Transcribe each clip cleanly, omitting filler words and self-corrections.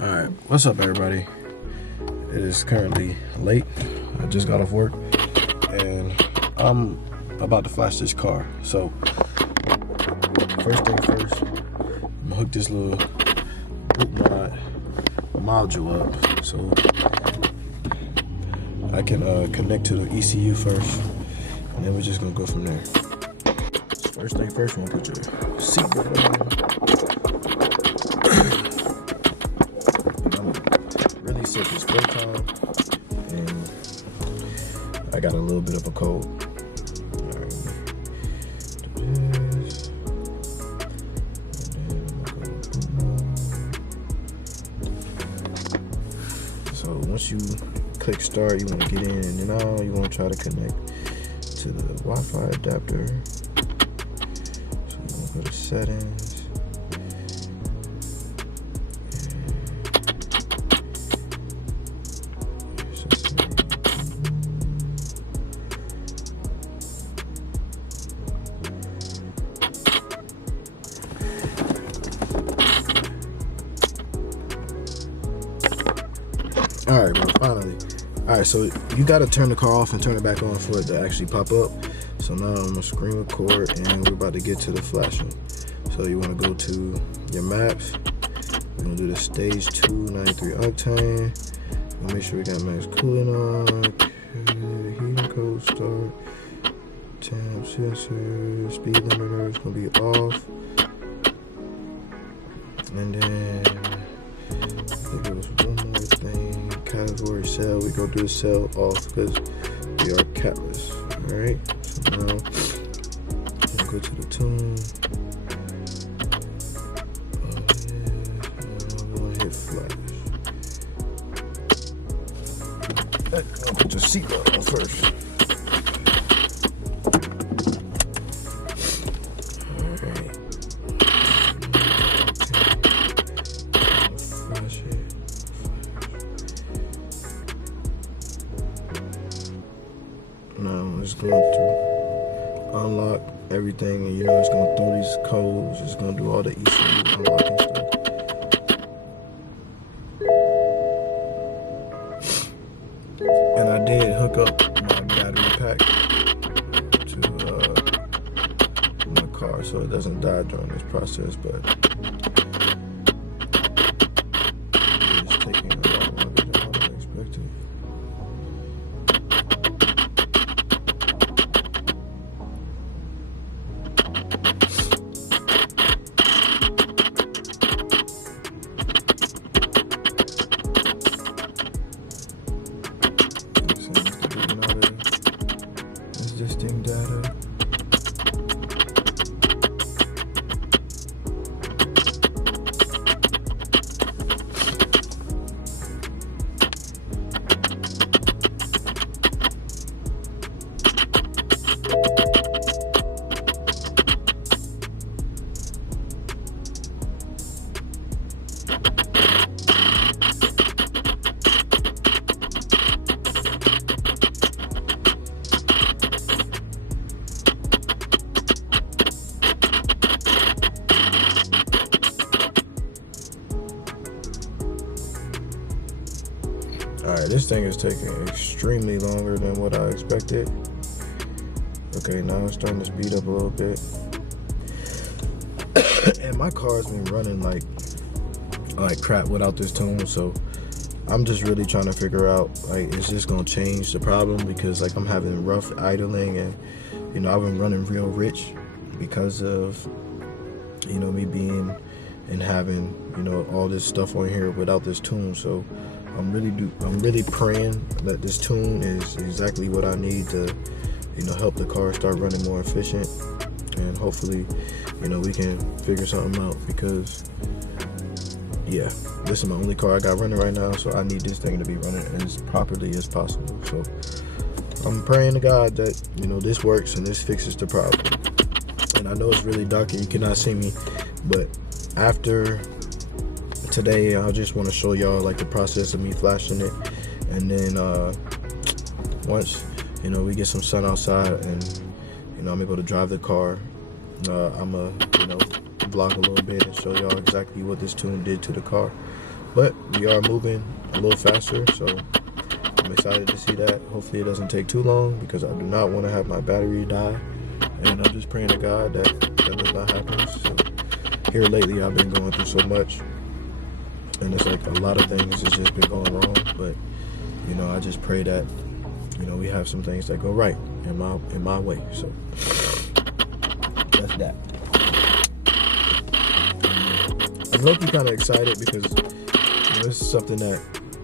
Alright, what's up everybody? It is currently late. I just got off work and I'm about to flash this car. So first thing first, I'm gonna hook this little boot mod module up so I can connect to the ECU first, and then we're just gonna go from there. So first thing first, we're gonna put your seatbelt on. Really sick this first time, and I got a little bit of a cold. All right. Do this. So once you click start, you want to get in, and now you want to try to connect to the Wi-Fi adapter. So you want to go to settings. All right, well, finally. All right, so you got to turn the car off and turn it back on for it to actually pop up. So now I'm gonna screen record, and we're about to get to the flashing. So you want to go to your maps. We're gonna do the Stage2 93 octane. We'll make sure we got max cooling on. Okay, heating code start. Temp sensor, speed limiter is gonna be off, and then there was one more thing. Category cell, we go do the cell off because we are catless. All right, so now we'll go to the tune. I'm gonna hit flash. I'll put your seatbelt on first. Now it's going to unlock everything, and it's going to throw these codes. It's going to do all the ECU unlocking stuff. And I did hook up my battery pack to my car so it doesn't die during this process, but it's taking a lot longer than I expected. Existing data. Alright, this thing is taking extremely longer than what I expected. Okay, now it's starting to speed up a little bit. And my car's been running like crap without this tune, so I'm just really trying to figure out, like, is this gonna change the problem? Because like I'm having rough idling, and I've been running real rich because of me being and having all this stuff on here without this tune. So I'm really praying that this tune is exactly what I need to help the car start running more efficient, and hopefully we can figure something out, because yeah, this is my only car I got running right now, so I need this thing to be running as properly as possible. So I'm praying to God that this works and this fixes the problem. And I know it's really dark and you cannot see me, but after today I just want to show y'all like the process of me flashing it, and then once we get some sun outside and I'm able to drive the car, I'm gonna vlog a little bit and show y'all exactly what this tune did to the car. but we are moving a little faster, so I'm excited to see that. Hopefully it doesn't take too long, because I do not want to have my battery die, and I'm just praying to God that does not happen. So here lately I've been going through so much, and it's like a lot of things has just been going wrong, but you know, I just pray that, you know, we have some things that go right in my way. So that's that. I'm low-key kind of excited because, you know, this is something that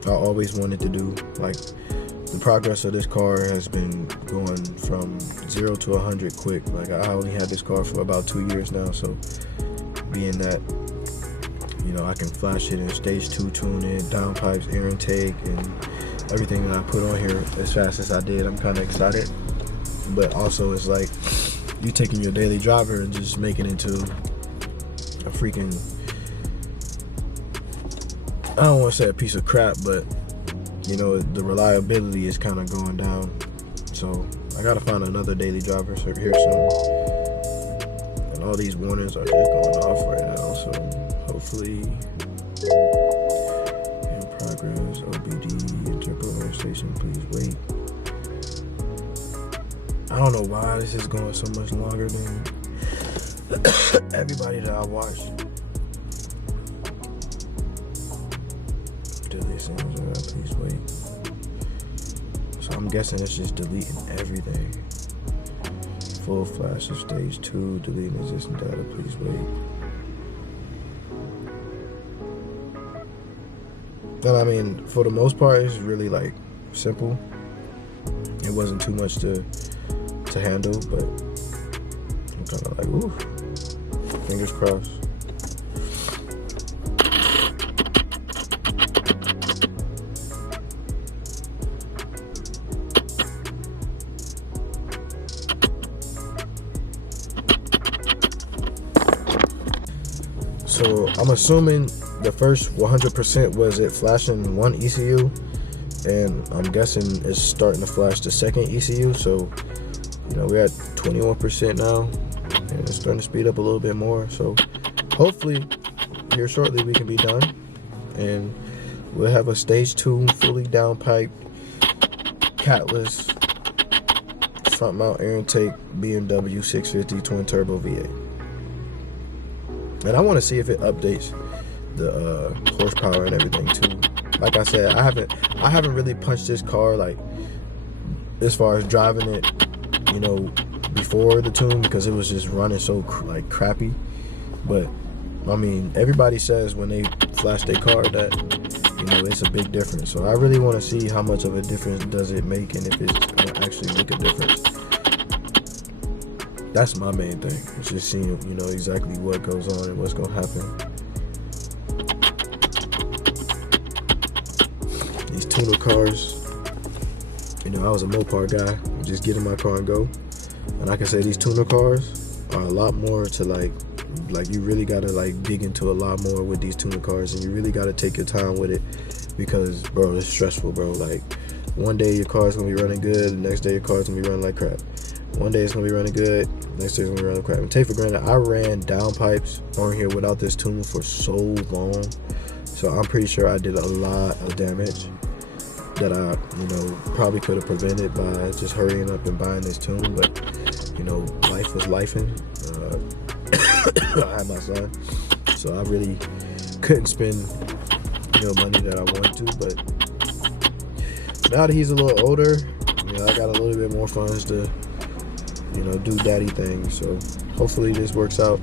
I always wanted to do. Like, the progress of this car has been going from 0 to 100 quick. Like, I only had this car for about 2 years now, so being that, you know, I can flash it in Stage2 Tune in, downpipes, air intake, and everything that I put on here as fast as I did, I'm kind of excited. But also, it's like you taking your daily driver and just making it into a freaking, I don't want to say a piece of crap, but you know, the reliability is kind of going down. So I gotta find another daily driver here soon. And all these warnings are just going off right now, so hopefully in progress, OBD, interpol station, please wait. I don't know why this is going so much longer than everybody that I watched. Please wait. So I'm guessing it's just deleting everything. Full flash of stage 2, deleting existing data, please wait. And I mean, for the most part, it's really like simple. It wasn't too much to handle, but I'm kind of like, ooh, fingers crossed. So I'm assuming the first 100% was it flashing one ECU, and I'm guessing it's starting to flash the second ECU. So, you know, we're at 21% now, and it's starting to speed up a little bit more. So hopefully here shortly we can be done, and we'll have a stage 2 fully downpiped, catless, front mount air intake BMW 650 twin turbo V8. And I want to see if it updates the horsepower and everything too. Like I said, I haven't really punched this car like as far as driving it, you know, before the tune, because it was just running so like crappy. But I mean, everybody says when they flash their car that, you know, it's a big difference. So I really want to see how much of a difference does it make, and if it's gonna actually make a difference. That's my main thing. It's just seeing, you know, exactly what goes on and what's gonna happen. These tuner cars, you know, I was a Mopar guy. Just get in my car and go. And I can say these tuner cars are a lot more to like you really gotta like dig into a lot more with these tuner cars, and you really gotta take your time with it, because bro, it's stressful, bro. Like, one day your car's gonna be running good, the next day your car's gonna be running like crap. One day it's gonna be running good, next day it's gonna be running crap. And take for granted, I ran downpipes on here without this tune for so long, so I'm pretty sure I did a lot of damage that I, you know, probably could have prevented by just hurrying up and buying this tune. But you know, life was lifing. I had my son, so I really couldn't spend, you know, money that I wanted to. But now that he's a little older, you know, I got a little bit more funds to, you know, do daddy things. So hopefully this works out,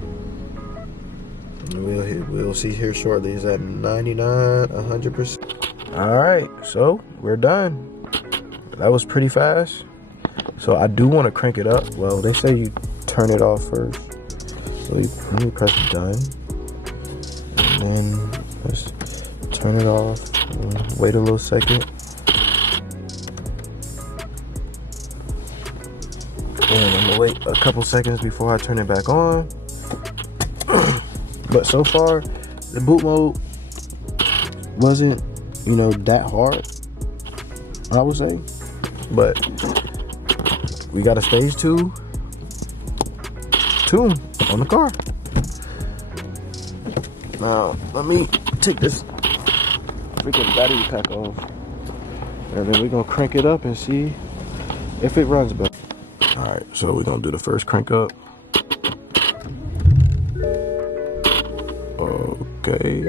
and we'll see here shortly. Is at 99, 100%. All right, so we're done. That was pretty fast. So I do want to crank it up. Well, they say you turn it off first. So let me press done, and then let's turn it off. Wait a little second. And I'm gonna wait a couple seconds before I turn it back on. But so far, the boot mode wasn't, you know, that hard, I would say. But we got a stage 2 tune on the car. Now, let me take this freaking battery pack off. And then we're gonna crank it up and see if it runs better. Alright, so we're gonna do the first crank up. Okay.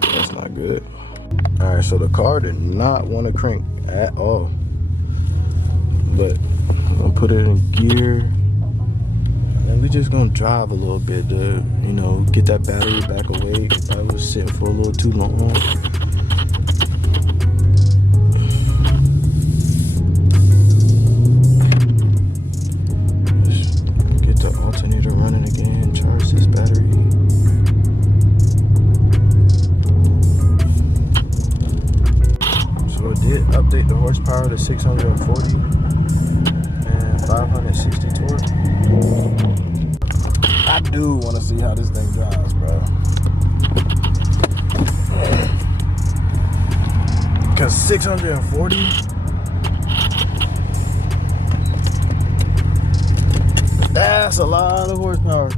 That's not good. Alright, so the car did not want to crank at all. But I'm gonna put it in gear. And we just gonna drive a little bit to, you know, get that battery back away. I was sitting for a little too long. Just get the alternator running again, charge this battery. So it did update the horsepower to 640 and 560 torque. I do want to see how this thing drives, bro. Cause 640, that's a lot of horsepower.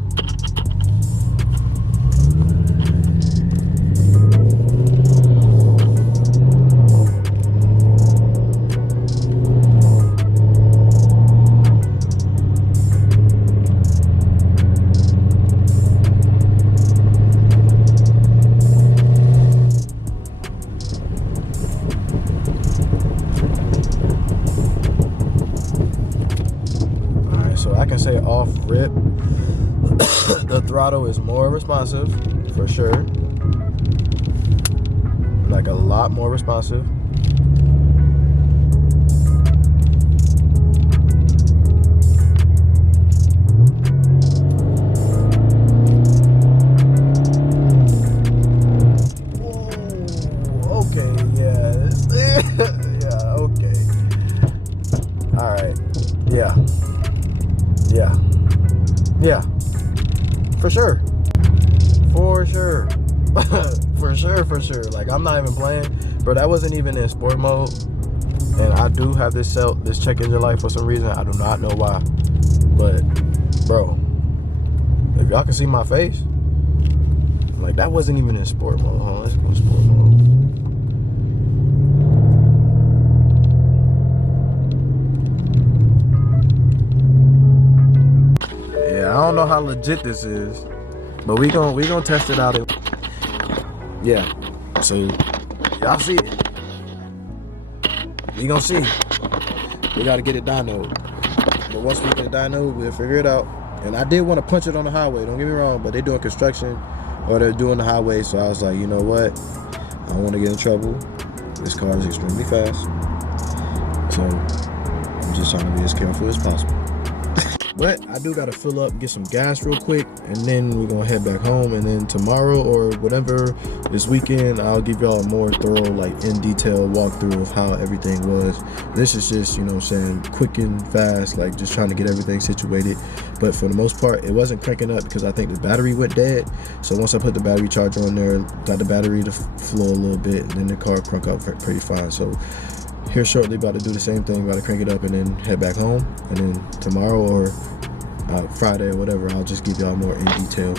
So I can say off rip, the throttle is more responsive, for sure. Like a lot more responsive. Whoa, okay, yeah. Yeah, okay. All right, yeah. Yeah, for sure. For sure. for sure. Like, I'm not even playing. Bro, that wasn't even in sport mode. And I do have this check engine light for some reason. I do not know why. But, bro, if y'all can see my face, like, that wasn't even in sport mode. Hold on, let's go in sport mode. I don't know how legit this is, but we gonna test it out. Yeah, so y'all see it. We gonna see. We gotta get it dynoed. But once we get it dynoed, we'll figure it out. And I did want to punch it on the highway. Don't get me wrong, but they're doing construction or they're doing the highway, so I was like, you know what? I don't want to get in trouble. This car is extremely fast, so I'm just trying to be as careful as possible. But I do gotta fill up, get some gas real quick, and then we're gonna head back home. And then tomorrow or whatever, this weekend, I'll give y'all a more thorough, like in detail walkthrough of how everything was. This is just, you know what I'm saying, quick and fast, like just trying to get everything situated. But for the most part, it wasn't cranking up because I think the battery went dead. So once I put the battery charger on there, got the battery to flow a little bit, and then the car cranked up pretty fine. So here shortly, about to do the same thing, about to crank it up and then head back home. And then tomorrow or Friday or whatever, I'll just give y'all more in detail